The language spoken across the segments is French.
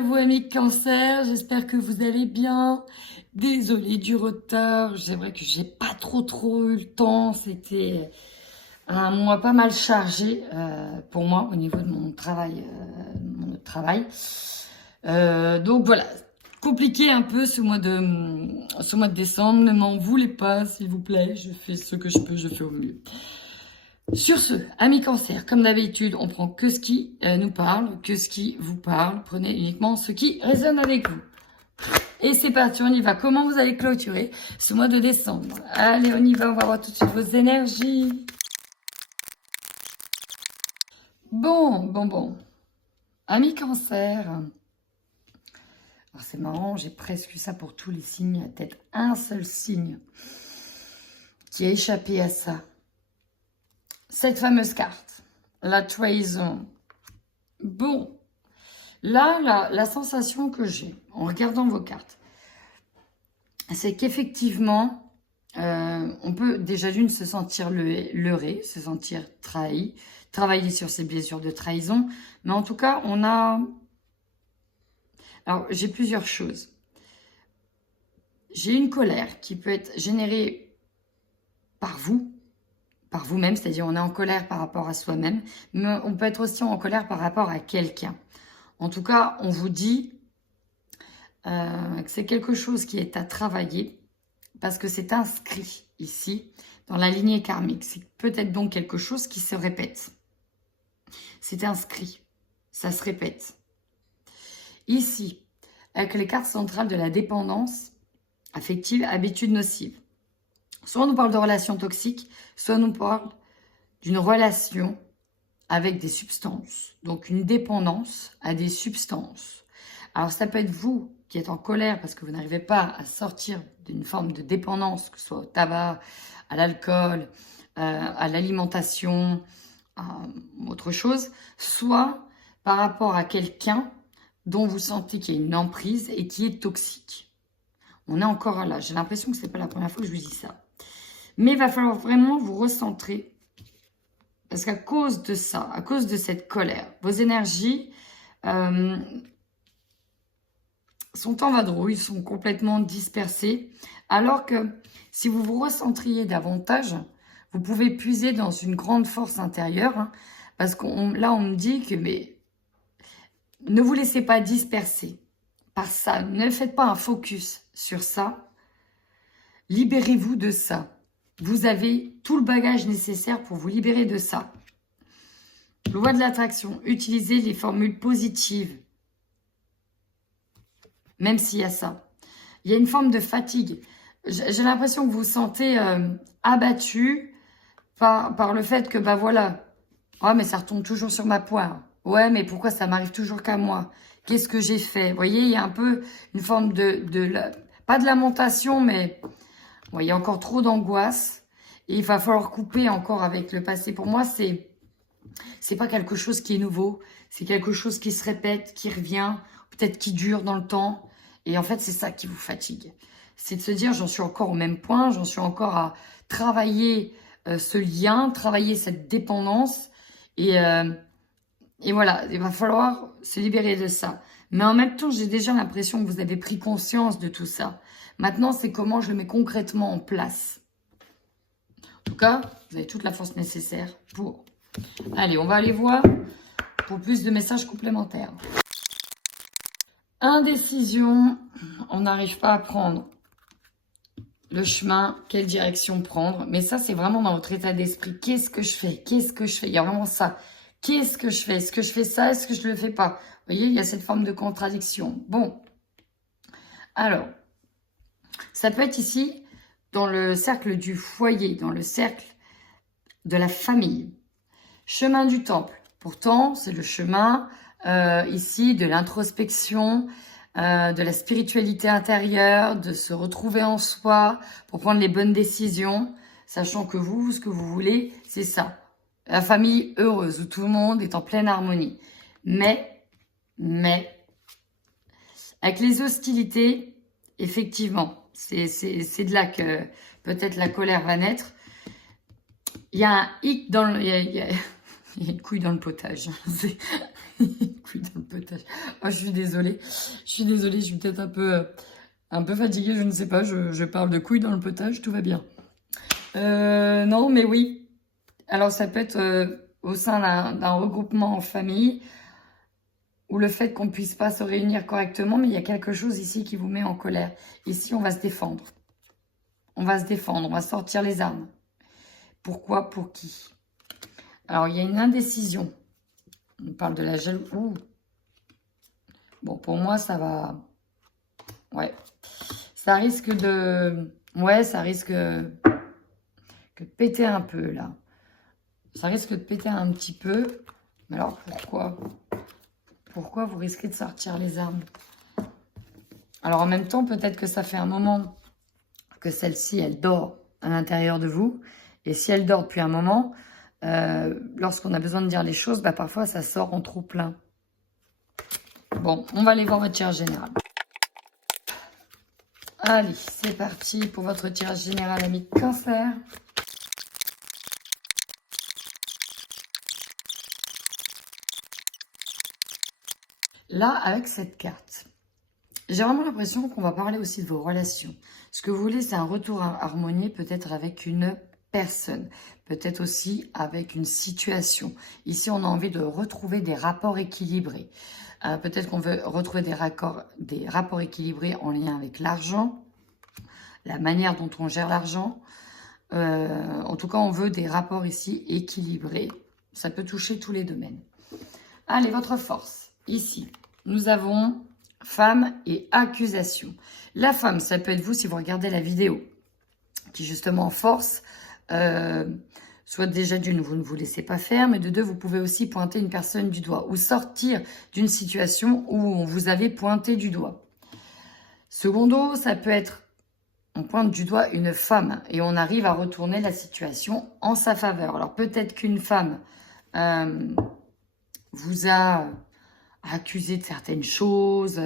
à vous amis Cancer, j'espère que vous allez bien. Désolée du retard, c'est vrai que j'ai pas trop eu le temps, c'était un mois pas mal chargé pour moi au niveau de mon travail. Donc voilà, compliqué un peu ce mois de décembre, ne m'en voulez pas s'il vous plaît, je fais ce que je peux, je fais au mieux. Sur ce, amis Cancer, comme d'habitude, on prend que ce qui nous parle, que ce qui vous parle. Prenez uniquement ce qui résonne avec vous. Et c'est parti, on y va. Comment vous allez clôturer ce mois de décembre? Allez, on y va, on va voir tout de suite vos énergies. Bon. Amis Cancer. Alors c'est marrant, j'ai presque eu ça pour tous les signes. Il y a peut-être un seul signe qui a échappé à ça. Cette fameuse carte, la trahison. Bon, là, la sensation que j'ai en regardant vos cartes, c'est qu'effectivement, on peut déjà d'une se sentir leurré, se sentir trahi, travailler sur ses blessures de trahison. Mais en tout cas, on a... Alors, j'ai plusieurs choses. J'ai une colère qui peut être générée par vous-même, c'est-à-dire on est en colère par rapport à soi-même, mais on peut être aussi en colère par rapport à quelqu'un. En tout cas, on vous dit que c'est quelque chose qui est à travailler parce que c'est inscrit ici dans la lignée karmique. C'est peut-être donc quelque chose qui se répète. C'est inscrit, ça se répète. Ici, avec les cartes centrales de la dépendance affective, habitude nocive. Soit on nous parle de relations toxiques, soit on nous parle d'une relation avec des substances. Donc une dépendance à des substances. Alors ça peut être vous qui êtes en colère parce que vous n'arrivez pas à sortir d'une forme de dépendance, que ce soit au tabac, à l'alcool, à l'alimentation, autre chose. Soit par rapport à quelqu'un dont vous sentez qu'il y a une emprise et qui est toxique. On est encore là. J'ai l'impression que ce n'est pas la première fois que je vous dis ça. Mais il va falloir vraiment vous recentrer. Parce qu'à cause de ça, à cause de cette colère, vos énergies sont en vadrouille, sont complètement dispersées. Alors que si vous vous recentriez davantage, vous pouvez puiser dans une grande force intérieure. Hein, parce que là, on me dit que ne vous laissez pas disperser par ça. Ne faites pas un focus sur ça. Libérez-vous de ça. Vous avez tout le bagage nécessaire pour vous libérer de ça. Loi de l'attraction. Utilisez les formules positives. Même s'il y a ça. Il y a une forme de fatigue. J'ai l'impression que vous vous sentez abattu par le fait que, bah voilà, oh, mais ça retombe toujours sur ma poire. Ouais, mais pourquoi ça m'arrive toujours qu'à moi? Qu'est-ce que j'ai fait? Vous voyez, il y a un peu une forme pas de lamentation, mais bon, il y a encore trop d'angoisse. Et il va falloir couper encore avec le passé. Pour moi, c'est pas quelque chose qui est nouveau. C'est quelque chose qui se répète, qui revient, peut-être qui dure dans le temps. Et en fait, c'est ça qui vous fatigue. C'est de se dire, j'en suis encore au même point, j'en suis encore à travailler ce lien, travailler cette dépendance. Et voilà, il va falloir se libérer de ça. Mais en même temps, j'ai déjà l'impression que vous avez pris conscience de tout ça. Maintenant, c'est comment je le mets concrètement en place. En tout cas, vous avez toute la force nécessaire pour... Allez, on va aller voir pour plus de messages complémentaires. Indécision, on n'arrive pas à prendre le chemin, quelle direction prendre. Mais ça, c'est vraiment dans votre état d'esprit. Qu'est-ce que je fais? Qu'est-ce que je fais? Il y a vraiment ça. Qu'est-ce que je fais? Est-ce que je fais ça? Est-ce que je ne le fais pas? Vous voyez, il y a cette forme de contradiction. Bon, alors, ça peut être ici, dans le cercle du foyer, dans le cercle de la famille. Chemin du temple. Pourtant, c'est le chemin ici de l'introspection, de la spiritualité intérieure, de se retrouver en soi pour prendre les bonnes décisions, sachant que vous, ce que vous voulez, c'est ça. La famille heureuse, où tout le monde est en pleine harmonie. Mais, avec les hostilités, effectivement, c'est de là que peut-être la colère va naître. Il y a un hic dans le... Il y a une couille dans le potage. C'est une couille dans le potage. Oh, je suis désolée. Je suis désolée, je suis peut-être un peu fatiguée, je ne sais pas. Je parle de couilles dans le potage, tout va bien. Non, mais oui. Alors, ça peut être au sein d'un regroupement en famille, ou le fait qu'on ne puisse pas se réunir correctement, mais il y a quelque chose ici qui vous met en colère. Ici, on va se défendre. On va se défendre, on va sortir les armes. Pourquoi? Pour qui? Alors, il y a une indécision. On parle de la jalousie. Bon, pour moi, ça va... Ouais. Ça risque de... Ouais, ça risque de péter un peu, là. Ça risque de péter un petit peu. Mais alors, pourquoi? Pourquoi vous risquez de sortir les armes? Alors, en même temps, peut-être que ça fait un moment que celle-ci, elle dort à l'intérieur de vous. Et si elle dort depuis un moment, lorsqu'on a besoin de dire les choses, bah, parfois, ça sort en trop plein. Bon, on va aller voir votre tirage général. Allez, c'est parti pour votre tirage général, ami Cancer. Là, avec cette carte, j'ai vraiment l'impression qu'on va parler aussi de vos relations. Ce que vous voulez, c'est un retour harmonieux, peut-être avec une personne, peut-être aussi avec une situation. Ici, on a envie de retrouver des rapports équilibrés. Peut-être qu'on veut retrouver des rapports équilibrés en lien avec l'argent, la manière dont on gère l'argent. En tout cas, on veut des rapports ici équilibrés. Ça peut toucher tous les domaines. Allez, votre force. Ici, nous avons femme et accusation. La femme, ça peut être vous si vous regardez la vidéo, qui justement force, soit déjà d'une, vous ne vous laissez pas faire, mais de deux, vous pouvez aussi pointer une personne du doigt ou sortir d'une situation où on vous avait pointé du doigt. Secondo, ça peut être, on pointe du doigt une femme et on arrive à retourner la situation en sa faveur. Alors peut-être qu'une femme vous a accusé de certaines choses,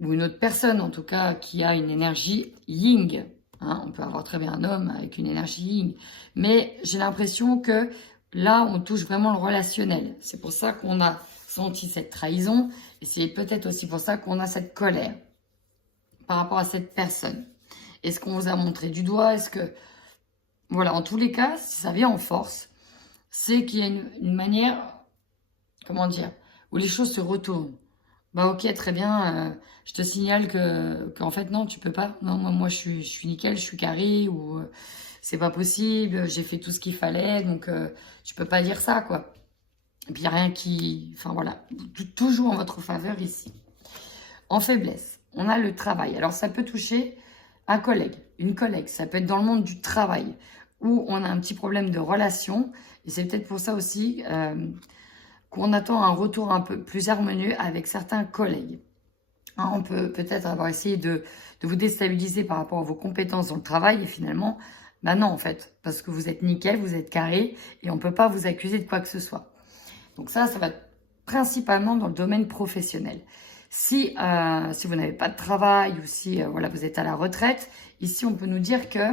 ou une autre personne en tout cas qui a une énergie yin. Hein, on peut avoir très bien un homme avec une énergie yin. Mais j'ai l'impression que là, on touche vraiment le relationnel. C'est pour ça qu'on a senti cette trahison. Et c'est peut-être aussi pour ça qu'on a cette colère par rapport à cette personne. Est-ce qu'on vous a montré du doigt? Est-ce que... Voilà, en tous les cas, si ça vient en force, c'est qu'il y a une manière, comment dire, où les choses se retournent. Bah ok, très bien, je te signale qu'en fait, non, tu peux pas. Non, moi je suis nickel, je suis carré, ou c'est pas possible, j'ai fait tout ce qu'il fallait, donc tu peux pas dire ça, quoi. Et puis rien qui... Enfin voilà, toujours en votre faveur ici. En faiblesse, on a le travail. Alors ça peut toucher un collègue, une collègue, ça peut être dans le monde du travail, où on a un petit problème de relation, et c'est peut-être pour ça aussi... qu'on attend un retour un peu plus harmonieux avec certains collègues. Hein, on peut peut-être avoir essayé de vous déstabiliser par rapport à vos compétences dans le travail et finalement, bah non en fait, parce que vous êtes nickel, vous êtes carré et on ne peut pas vous accuser de quoi que ce soit. Donc ça va être principalement dans le domaine professionnel. Si vous n'avez pas de travail ou si voilà, vous êtes à la retraite, ici on peut nous dire que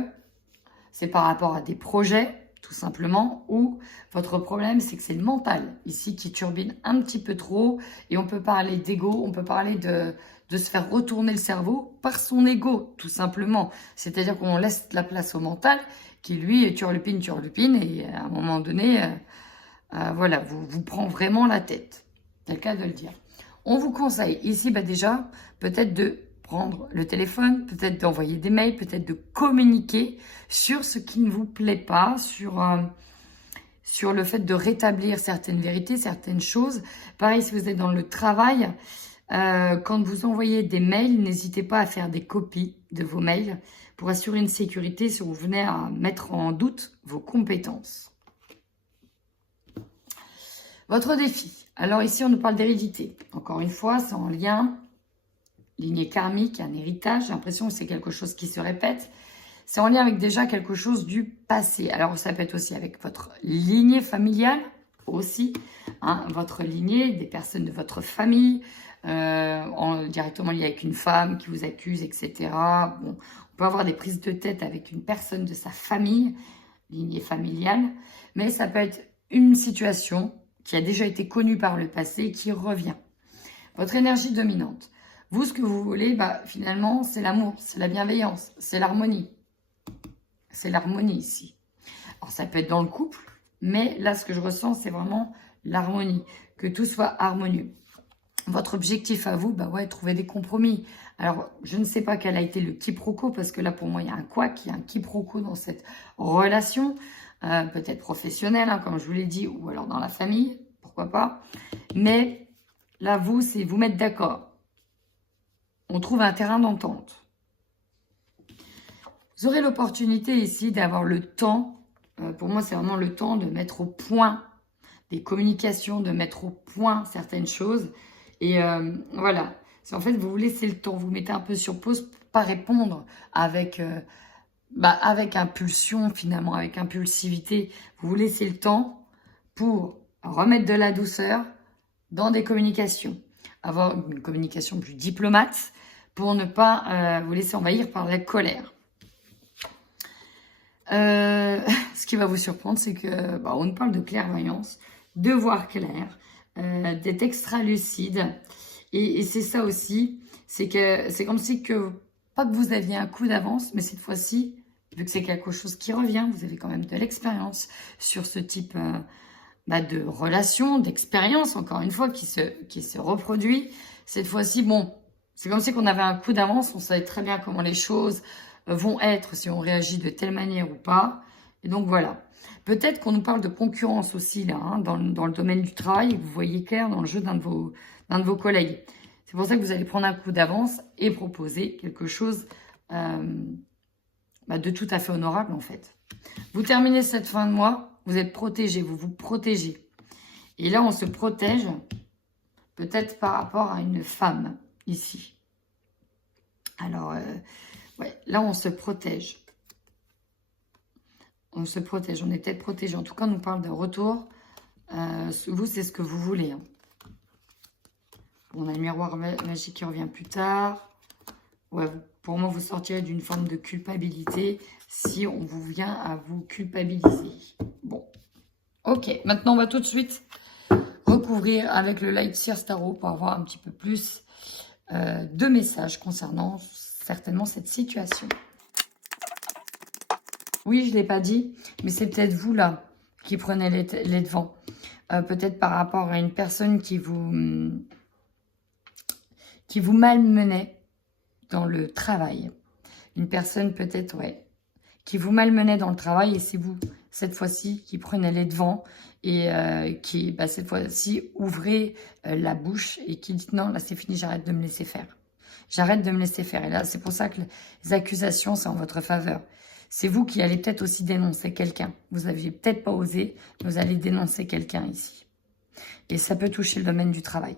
c'est par rapport à des projets, tout simplement, ou votre problème, c'est que c'est le mental, ici, qui turbine un petit peu trop, et on peut parler d'ego, on peut parler de se faire retourner le cerveau par son ego, tout simplement. C'est-à-dire qu'on laisse la place au mental, qui lui turlupine, et à un moment donné, voilà, vous prend vraiment la tête. C'est le cas de le dire. On vous conseille ici, bah déjà, peut-être de prendre le téléphone, peut-être d'envoyer des mails, peut-être de communiquer sur ce qui ne vous plaît pas, sur le fait de rétablir certaines vérités, certaines choses. Pareil, si vous êtes dans le travail, quand vous envoyez des mails, n'hésitez pas à faire des copies de vos mails pour assurer une sécurité si vous venez à mettre en doute vos compétences. Votre défi. Alors ici, on nous parle d'hérédité. Encore une fois, c'est en lien... lignée karmique, un héritage, j'ai l'impression que c'est quelque chose qui se répète. C'est en lien avec déjà quelque chose du passé. Alors, ça peut être aussi avec votre lignée familiale, aussi. Hein, votre lignée, des personnes de votre famille, directement liées avec une femme qui vous accuse, etc. Bon, on peut avoir des prises de tête avec une personne de sa famille, lignée familiale. Mais ça peut être une situation qui a déjà été connue par le passé et qui revient. Votre énergie dominante. Vous, ce que vous voulez, finalement, c'est l'amour, c'est la bienveillance, c'est l'harmonie. C'est l'harmonie ici. Alors, ça peut être dans le couple, mais là, ce que je ressens, c'est vraiment l'harmonie. Que tout soit harmonieux. Votre objectif à vous, trouver des compromis. Alors, je ne sais pas quel a été le quiproquo, parce que là, pour moi, il y a un couac, il y a un quiproquo dans cette relation, peut-être professionnelle, hein, comme je vous l'ai dit, ou alors dans la famille, pourquoi pas. Mais là, vous, c'est vous mettre d'accord. On trouve un terrain d'entente. Vous aurez l'opportunité ici d'avoir le temps, pour moi, c'est vraiment le temps de mettre au point des communications, de mettre au point certaines choses. Et voilà, c'est en fait, vous vous laissez le temps, vous mettez un peu sur pause pour pas répondre avec impulsion, finalement, avec impulsivité. Vous vous laissez le temps pour remettre de la douceur dans des communications. Avoir une communication plus diplomate pour ne pas vous laisser envahir par la colère. Ce qui va vous surprendre, c'est que on nous parle de clairvoyance, de voir clair, d'être extra lucide. Et c'est ça aussi, c'est que c'est comme si pas que vous aviez un coup d'avance, mais cette fois-ci, vu que c'est quelque chose qui revient, vous avez quand même de l'expérience sur ce type de relation, d'expérience, encore une fois, qui se reproduit. Cette fois-ci, c'est comme si qu'on avait un coup d'avance, on savait très bien comment les choses vont être, si on réagit de telle manière ou pas. Et donc voilà. Peut-être qu'on nous parle de concurrence aussi, là, hein, dans le domaine du travail, et vous voyez clair dans le jeu d'un de vos collègues. C'est pour ça que vous allez prendre un coup d'avance et proposer quelque chose de tout à fait honorable, en fait. Vous terminez cette fin de mois, vous êtes protégé, vous vous protégez. Et là, on se protège, peut-être par rapport à une femme, ici. Alors, là, on se protège. On se protège, on est peut-être protégé. En tout cas, on nous parle de retour. Vous, c'est ce que vous voulez. Hein. On a le miroir magique qui revient plus tard. Ouais, pour moi, vous sortirez d'une forme de culpabilité si on vous vient à vous culpabiliser. Bon. Ok, maintenant, on va tout de suite recouvrir avec le Light Seer Tarot pour avoir un petit peu plus de messages concernant certainement cette situation. Oui, je ne l'ai pas dit, mais c'est peut-être vous, là, qui prenez les devants. Peut-être par rapport à une personne qui vous malmenait dans le travail. Une personne peut-être, qui vous malmenait dans le travail et c'est vous, cette fois-ci, qui prenez les devants et qui, cette fois-ci, ouvrez la bouche et qui dit non, là, c'est fini, j'arrête de me laisser faire. J'arrête de me laisser faire. Et là, c'est pour ça que les accusations, c'est en votre faveur. C'est vous qui allez peut-être aussi dénoncer quelqu'un. Vous n'aviez peut-être pas osé, mais vous allez dénoncer quelqu'un ici. Et ça peut toucher le domaine du travail.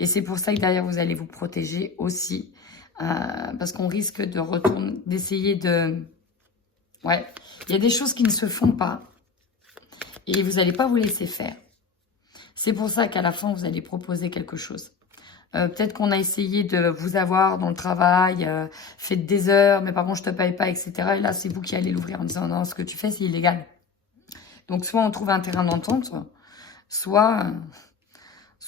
Et c'est pour ça que derrière, vous allez vous protéger aussi. Parce qu'on risque de retourner, d'essayer de... Ouais, il y a des choses qui ne se font pas. Et vous n'allez pas vous laisser faire. C'est pour ça qu'à la fin, vous allez proposer quelque chose. Peut-être qu'on a essayé de vous avoir dans le travail, faites des heures, mais par contre, je te paye pas, etc. Et là, c'est vous qui allez l'ouvrir en disant, non, ce que tu fais, c'est illégal. Donc, soit on trouve un terrain d'entente, soit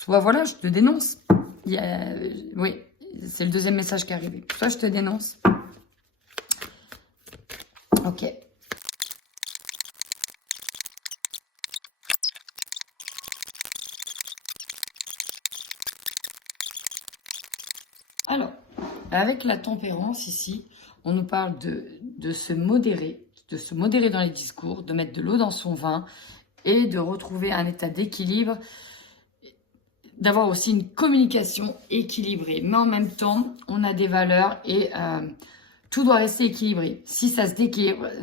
voilà, je te dénonce. Oui, c'est le deuxième message qui est arrivé. Soit je te dénonce. Ok. Alors, avec la tempérance ici, on nous parle de se modérer dans les discours, de mettre de l'eau dans son vin et de retrouver un état d'équilibre, d'avoir aussi une communication équilibrée. Mais en même temps, on a des valeurs et tout doit rester équilibré. Si ça se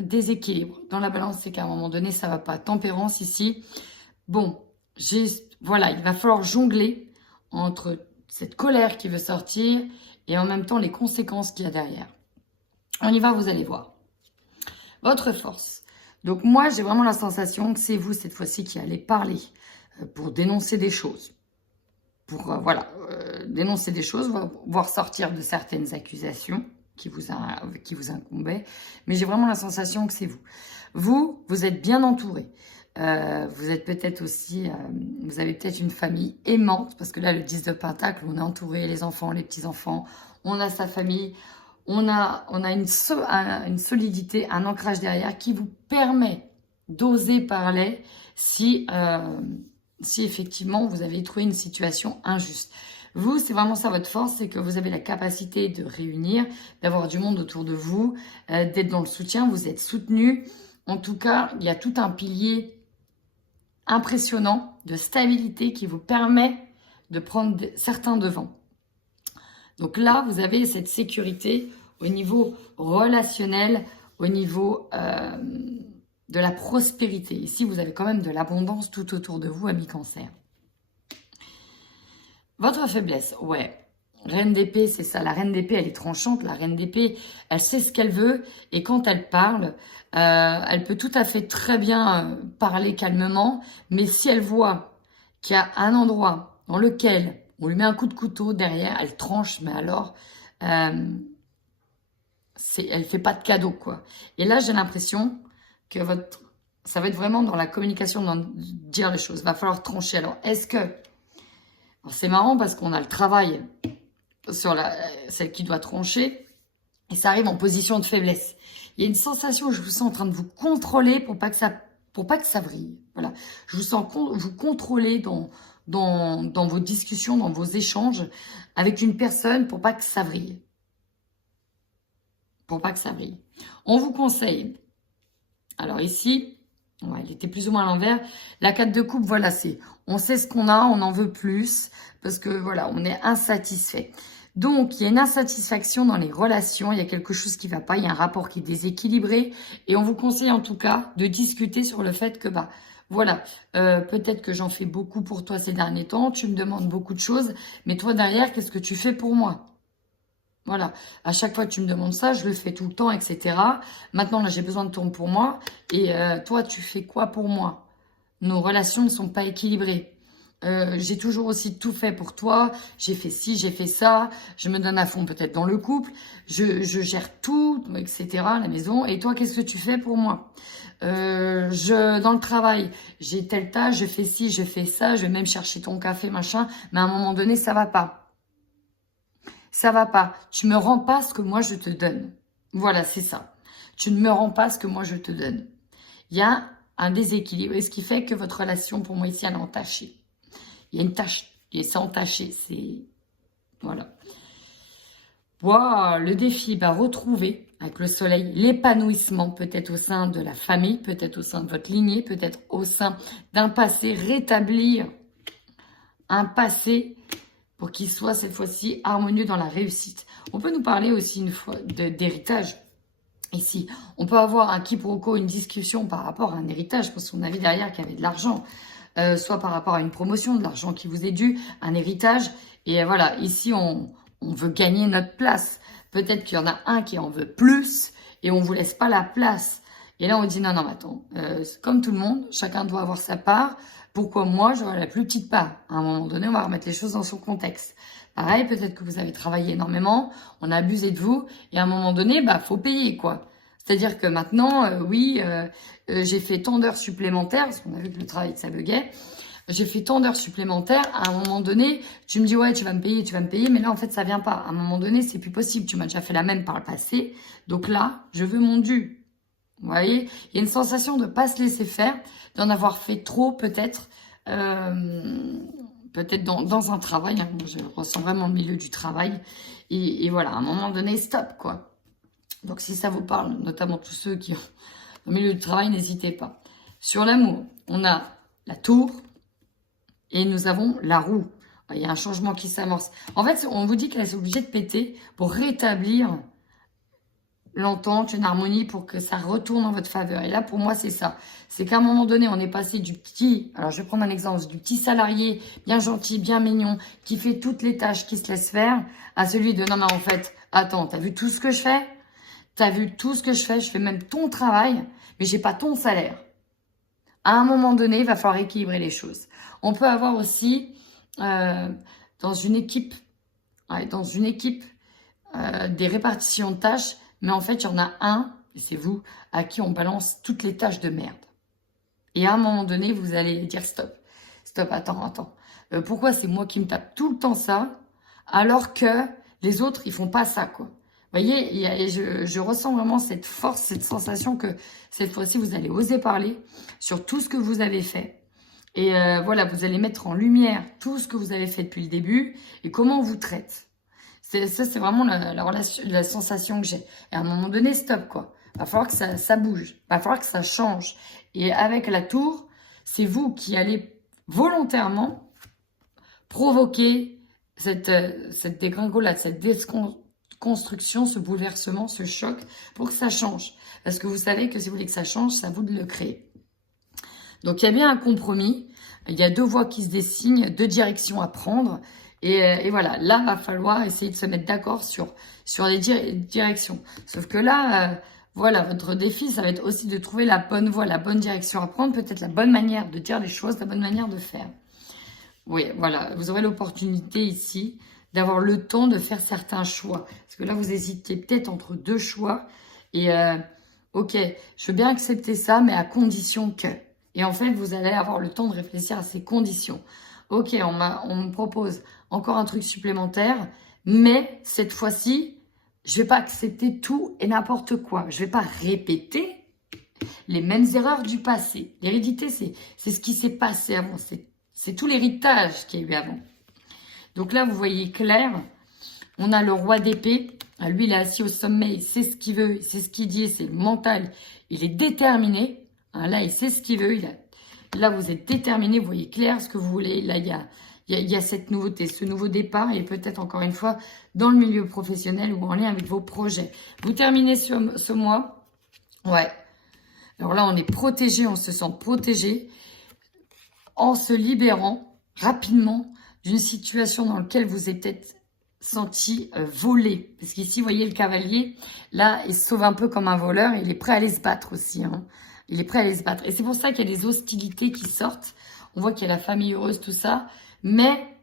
déséquilibre dans la balance, c'est qu'à un moment donné, ça ne va pas. Tempérance ici, bon, voilà, il va falloir jongler entre cette colère qui veut sortir et en même temps les conséquences qu'il y a derrière. On y va, vous allez voir. Votre force. Donc moi, j'ai vraiment la sensation que c'est vous cette fois-ci qui allez parler pour dénoncer des choses. Pour dénoncer des choses, voire sortir de certaines accusations qui vous incombaient. Mais j'ai vraiment la sensation que c'est vous. Vous êtes bien entouré. Vous êtes peut-être aussi, vous avez peut-être une famille aimante, parce que là, le 10 de Pentacle, on est entouré, les enfants, les petits-enfants, on a sa famille, on a une solidité, un ancrage derrière qui vous permet d'oser parler si effectivement vous avez trouvé une situation injuste. Vous, c'est vraiment ça votre force, c'est que vous avez la capacité de réunir, d'avoir du monde autour de vous, d'être dans le soutien, vous êtes soutenu. En tout cas, il y a tout un pilier impressionnant de stabilité qui vous permet de prendre certains devants. Donc là, vous avez cette sécurité au niveau relationnel, au niveau de la prospérité. Ici, vous avez quand même de l'abondance tout autour de vous, amis Cancer. Votre faiblesse, ouais. Reine d'épée, c'est ça. La reine d'épée, elle est tranchante. La reine d'épée, elle sait ce qu'elle veut. Et quand elle parle, elle peut tout à fait très bien parler calmement. Mais si elle voit qu'il y a un endroit dans lequel on lui met un coup de couteau derrière, elle tranche. Mais alors, elle fait pas de cadeau, quoi. Et là, j'ai l'impression que ça va être vraiment dans la communication, dans dire les choses. Il va falloir trancher. Alors, est-ce que... c'est marrant parce qu'on a le travail sur celle qui doit trancher et ça arrive en position de faiblesse. Il y a une sensation où je vous sens en train de vous contrôler pour pas que ça vrille. Voilà. Je vous sens vous contrôler dans vos discussions, dans vos échanges avec une personne pour pas que ça vrille. Pour pas que ça vrille. On vous conseille. Alors ici, ouais, il était plus ou moins à l'envers. La 4 de coupe, voilà, on sait ce qu'on a, on en veut plus, parce que voilà, on est insatisfait. Donc, il y a une insatisfaction dans les relations, il y a quelque chose qui ne va pas, il y a un rapport qui est déséquilibré, et on vous conseille en tout cas de discuter sur le fait que, voilà, peut-être que j'en fais beaucoup pour toi ces derniers temps, tu me demandes beaucoup de choses, mais toi derrière, qu'est-ce que tu fais pour moi ? Voilà, à chaque fois que tu me demandes ça, je le fais tout le temps, etc. Maintenant, là, j'ai besoin de toi pour moi. Et toi, tu fais quoi pour moi? Nos relations ne sont pas équilibrées. J'ai toujours aussi tout fait pour toi. J'ai fait ci, j'ai fait ça. Je me donne à fond peut-être dans le couple. Je gère tout, etc. La maison. Et toi, qu'est-ce que tu fais pour moi? Dans le travail, j'ai telle tâche, je fais ci, je fais ça. Je vais même chercher ton café, machin. Mais à un moment donné, ça va pas. Ça va pas. Tu me rends pas ce que moi je te donne. Voilà, c'est ça. Tu ne me rends pas ce que moi je te donne. Il y a un déséquilibre. Et ce qui fait que votre relation, pour moi, ici, elle est entachée. Il y a une tâche. Et c'est entaché. C'est... Voilà. Wow, le défi, retrouver avec le soleil l'épanouissement, peut-être au sein de la famille, peut-être au sein de votre lignée, peut-être au sein d'un passé, rétablir un passé pour qu'il soit cette fois-ci harmonieux dans la réussite. On peut nous parler aussi une fois d'héritage. Ici, on peut avoir un quiproquo, une discussion par rapport à un héritage, parce qu'on a vu derrière qu'il y avait de l'argent, soit par rapport à une promotion, de l'argent qui vous est dû, un héritage. Et voilà, ici, on veut gagner notre place. Peut-être qu'il y en a un qui en veut plus et on ne vous laisse pas la place. Et là, on dit non, attends, comme tout le monde, chacun doit avoir sa part. Pourquoi moi, j'aurai la plus petite part? À un moment donné, on va remettre les choses dans son contexte. Pareil, peut-être que vous avez travaillé énormément, on a abusé de vous, et à un moment donné, faut payer, quoi. C'est-à-dire que maintenant, j'ai fait tant d'heures supplémentaires, parce qu'on a vu que le travail, ça buguait, j'ai fait tant d'heures supplémentaires, à un moment donné, tu me dis, ouais, tu vas me payer, mais là, en fait, ça vient pas. À un moment donné, c'est plus possible, tu m'as déjà fait la même par le passé, donc là, je veux mon dû. Vous voyez, il y a une sensation de ne pas se laisser faire, d'en avoir fait trop peut-être, peut-être dans un travail. Hein, je ressens vraiment le milieu du travail. Et voilà, à un moment donné, stop, quoi. Donc si ça vous parle, notamment tous ceux qui ont au milieu du travail, n'hésitez pas. Sur l'amour, on a la tour et nous avons la roue. Il y a un changement qui s'amorce. En fait, on vous dit qu'elle est obligée de péter pour rétablir l'entente, une harmonie pour que ça retourne en votre faveur. Et là, pour moi, c'est ça. C'est qu'à un moment donné, on est passé du petit, alors je vais prendre un exemple, du petit salarié bien gentil, bien mignon, qui fait toutes les tâches, qui se laisse faire, à celui de non, mais en fait, attends, t'as vu tout ce que je fais? T'as vu tout ce que je fais même ton travail, mais j'ai pas ton salaire. À un moment donné, il va falloir équilibrer les choses. On peut avoir aussi, dans une équipe, des répartitions de tâches, mais en fait, il y en a un, et c'est vous, à qui on balance toutes les tâches de merde. Et à un moment donné, vous allez dire stop. Stop, attends. Pourquoi c'est moi qui me tape tout le temps ça, alors que les autres, ils font pas ça, quoi. Vous voyez, et je ressens vraiment cette force, cette sensation que cette fois-ci, vous allez oser parler sur tout ce que vous avez fait. Et voilà, vous allez mettre en lumière tout ce que vous avez fait depuis le début et comment on vous traite. Ça, c'est vraiment la sensation que j'ai. Et à un moment donné, stop, quoi. Va falloir que ça bouge. Va falloir que ça change. Et avec la tour, c'est vous qui allez volontairement provoquer cette dégringolade, cette déconstruction, ce bouleversement, ce choc, pour que ça change. Parce que vous savez que si vous voulez que ça change, c'est à vous de le créer. Donc, il y a bien un compromis. Il y a deux voies qui se dessinent, deux directions à prendre. Et voilà, là, il va falloir essayer de se mettre d'accord sur les directions. Sauf que là, voilà, votre défi, ça va être aussi de trouver la bonne voie, la bonne direction à prendre, peut-être la bonne manière de dire les choses, la bonne manière de faire. Oui, voilà, vous aurez l'opportunité ici d'avoir le temps de faire certains choix. Parce que là, vous hésitez peut-être entre deux choix. Et ok, je veux bien accepter ça, mais à condition que... Et en fait, vous allez avoir le temps de réfléchir à ces conditions. Ok, on me propose encore un truc supplémentaire, mais cette fois-ci, je ne vais pas accepter tout et n'importe quoi. Je ne vais pas répéter les mêmes erreurs du passé. L'hérédité, c'est ce qui s'est passé avant. C'est tout l'héritage qu'il y a eu avant. Donc là, vous voyez clair, on a le roi d'épée. Lui, il est assis au sommet, il sait ce qu'il veut, il sait ce qu'il dit, c'est mental. Il est déterminé. Là, il sait ce qu'il veut. Là, vous êtes déterminé, vous voyez clair ce que vous voulez. Là, il y a cette nouveauté, ce nouveau départ. Et peut-être, encore une fois, dans le milieu professionnel ou en lien avec vos projets. Vous terminez ce mois. Ouais. Alors là, on est protégé, on se sent protégé en se libérant rapidement d'une situation dans laquelle vous êtes peut-être senti volé. Parce qu'ici, vous voyez le cavalier, là, il se sauve un peu comme un voleur. Il est prêt à aller se battre aussi, hein. Il est prêt à aller se battre. Et c'est pour ça qu'il y a des hostilités qui sortent. On voit qu'il y a la famille heureuse, tout ça. Mais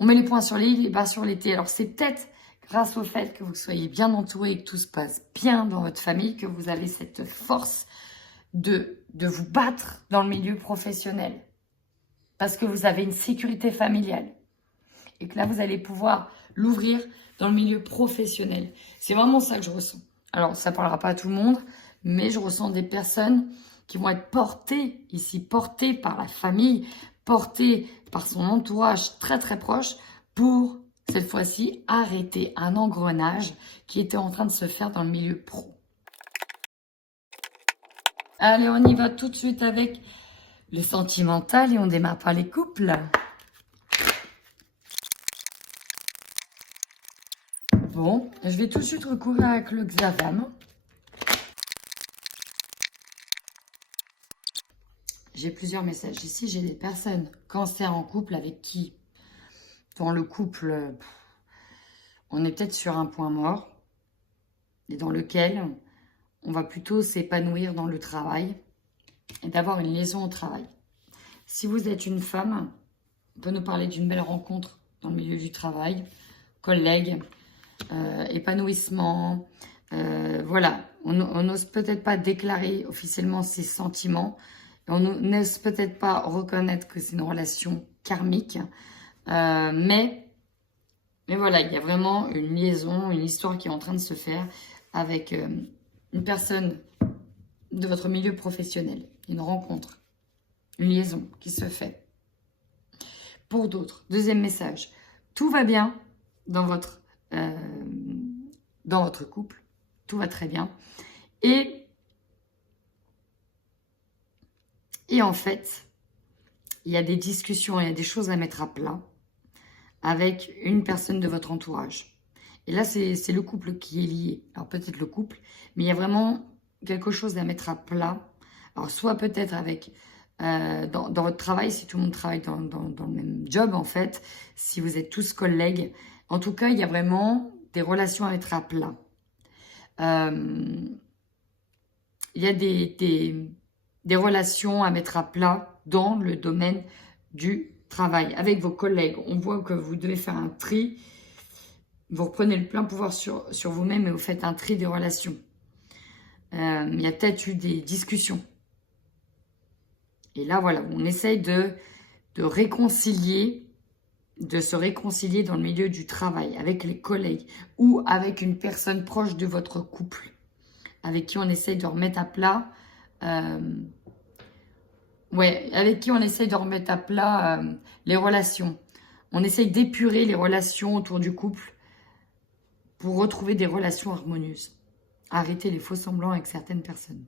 on met les points sur les i, les bas sur les t. Alors, c'est peut-être grâce au fait que vous soyez bien entouré et que tout se passe bien dans votre famille que vous avez cette force de vous battre dans le milieu professionnel. Parce que vous avez une sécurité familiale. Et que là, vous allez pouvoir l'ouvrir dans le milieu professionnel. C'est vraiment ça que je ressens. Alors, ça ne parlera pas à tout le monde, mais je ressens des personnes qui vont être portées ici, portées par la famille, portées par son entourage très très proche pour, cette fois-ci, arrêter un engrenage qui était en train de se faire dans le milieu pro. Allez, on y va tout de suite avec le sentimental et on démarre par les couples. Bon, je vais tout de suite recourir avec le Xavam. J'ai plusieurs messages. Ici, j'ai des personnes cancer en couple avec qui, dans le couple, on est peut-être sur un point mort et dans lequel on va plutôt s'épanouir dans le travail et d'avoir une liaison au travail. Si vous êtes une femme, on peut nous parler d'une belle rencontre dans le milieu du travail, collègue, épanouissement, voilà. On n'ose peut-être pas déclarer officiellement ses sentiments, on n'ose peut-être pas reconnaître que c'est une relation karmique, mais voilà, il y a vraiment une liaison, une histoire qui est en train de se faire avec une personne de votre milieu professionnel, une rencontre, une liaison qui se fait. Pour d'autres, deuxième message, tout va bien dans votre couple, tout va très bien. Et en fait, il y a des discussions, il y a des choses à mettre à plat avec une personne de votre entourage. Et là, c'est le couple qui est lié. Alors peut-être le couple, mais il y a vraiment quelque chose à mettre à plat. Alors soit peut-être avec dans votre travail, si tout le monde travaille dans le même job en fait, si vous êtes tous collègues. En tout cas, il y a vraiment des relations à mettre à plat. Il y a des relations à mettre à plat dans le domaine du travail. Avec vos collègues, on voit que vous devez faire un tri. Vous reprenez le plein pouvoir sur vous-même et vous faites un tri des relations. Il y a peut-être eu des discussions. Et là, voilà, on essaye de réconcilier, de se réconcilier dans le milieu du travail, avec les collègues ou avec une personne proche de votre couple, avec qui on essaye de remettre à plat, avec qui on essaye de remettre à plat les relations. On essaye d'épurer les relations autour du couple pour retrouver des relations harmonieuses. Arrêter les faux semblants avec certaines personnes.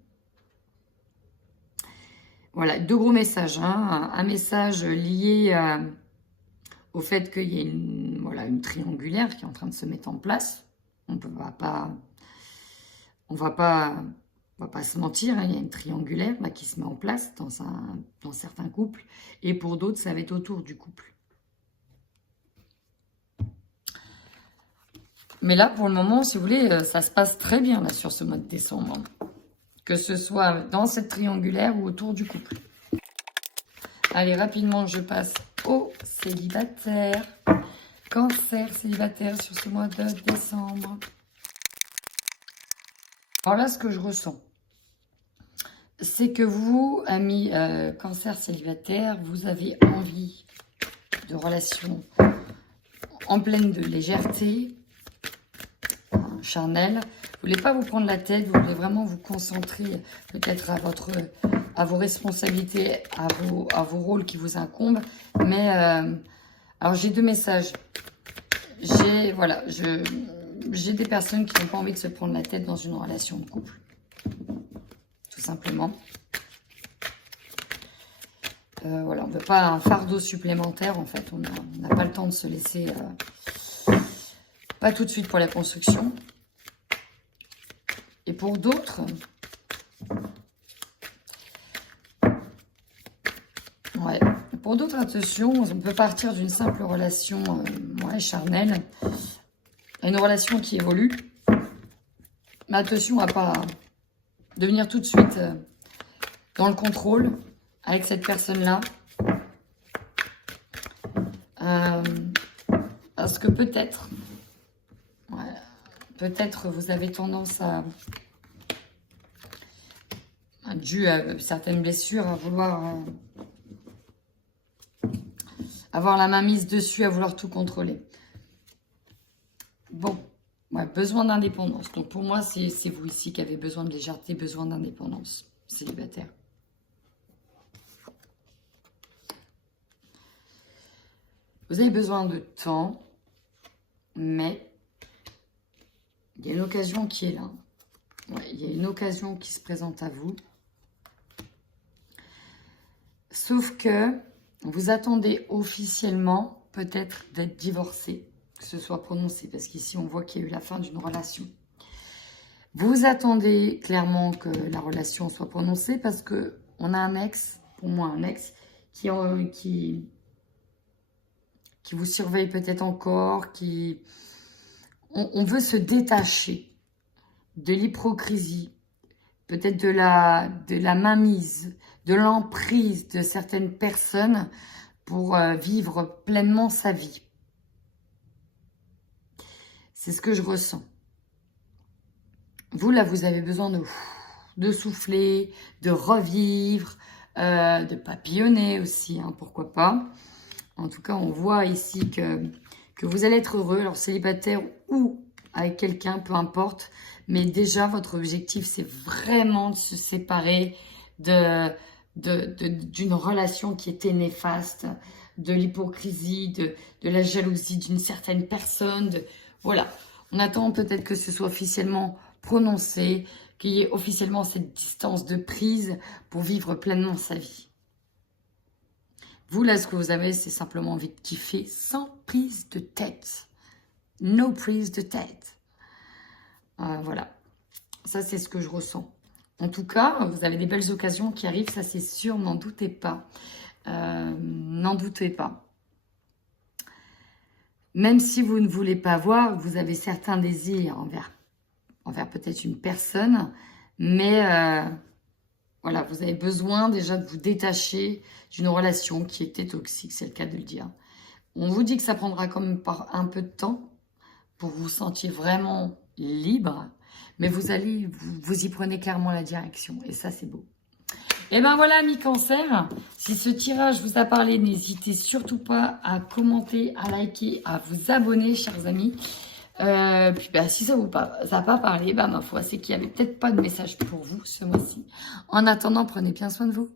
Voilà, 2 gros messages. Hein. Un message lié au fait qu'il y a une triangulaire qui est en train de se mettre en place. On va pas se mentir, hein, il y a une triangulaire là, qui se met en place dans certains couples. Et pour d'autres, ça va être autour du couple. Mais là, pour le moment, si vous voulez, ça se passe très bien là, sur ce mois de décembre. Que ce soit dans cette triangulaire ou autour du couple. Allez, rapidement, je passe aux célibataires. Cancer célibataire sur ce mois de décembre. Alors là, ce que je ressens, c'est que vous, amis cancer célibataire, vous avez envie de relations en pleine de légèreté, charnelle. Vous ne voulez pas vous prendre la tête, vous voulez vraiment vous concentrer peut-être à vos responsabilités, à vos rôles qui vous incombent. Mais, alors j'ai 2 messages. J'ai des personnes qui n'ont pas envie de se prendre la tête dans une relation de couple. Tout simplement. Voilà, on ne veut pas un fardeau supplémentaire, en fait. On n'a pas le temps de se laisser... pas tout de suite pour la construction. Et pour d'autres... Ouais. Pour d'autres, attention, on peut partir d'une simple relation charnelle à une relation qui évolue. Mais attention à ne pas devenir tout de suite dans le contrôle avec cette personne-là. Parce que peut-être vous avez tendance dû à certaines blessures, à vouloir avoir la main mise dessus, à vouloir tout contrôler. Bon, ouais, besoin d'indépendance. Donc pour moi, c'est vous ici qui avez besoin de légèreté, besoin d'indépendance, célibataire. Vous avez besoin de temps, mais il y a une occasion qui est là. Ouais, il y a une occasion qui se présente à vous. Sauf que vous attendez officiellement peut-être d'être divorcé, que ce soit prononcé, parce qu'ici on voit qu'il y a eu la fin d'une relation. Vous attendez clairement que la relation soit prononcée parce que on a un ex, pour moi un ex, qui vous surveille peut-être encore, on veut se détacher de l'hypocrisie, peut-être de la mainmise, de l'emprise de certaines personnes pour vivre pleinement sa vie. C'est ce que je ressens. Vous, là, vous avez besoin de souffler, de revivre, de papillonner aussi, hein, pourquoi pas. En tout cas, on voit ici que vous allez être heureux, alors célibataire ou avec quelqu'un, peu importe. Mais déjà, votre objectif, c'est vraiment de se séparer d'une relation qui était néfaste, de l'hypocrisie, de la jalousie d'une certaine personne. Voilà, on attend peut-être que ce soit officiellement prononcé, qu'il y ait officiellement cette distance de prise pour vivre pleinement sa vie. Vous, là, ce que vous avez, c'est simplement envie de kiffer sans prise de tête. No prise de tête. Voilà. Ça, c'est ce que je ressens. En tout cas, vous avez des belles occasions qui arrivent, ça c'est sûr, n'en doutez pas. N'en doutez pas. Même si vous ne voulez pas voir, vous avez certains désirs envers peut-être une personne, mais voilà, vous avez besoin déjà de vous détacher d'une relation qui était toxique, c'est le cas de le dire. On vous dit que ça prendra quand même un peu de temps pour vous sentir vraiment libre, mais vous y prenez clairement la direction, et ça c'est beau. Et ben voilà, amis cancer, si ce tirage vous a parlé, n'hésitez surtout pas à commenter, à liker, à vous abonner, chers amis. Puis bah, si ça vous a pas parlé, bah, ma foi, c'est qu'il n'y avait peut-être pas de message pour vous ce mois-ci. En attendant, prenez bien soin de vous.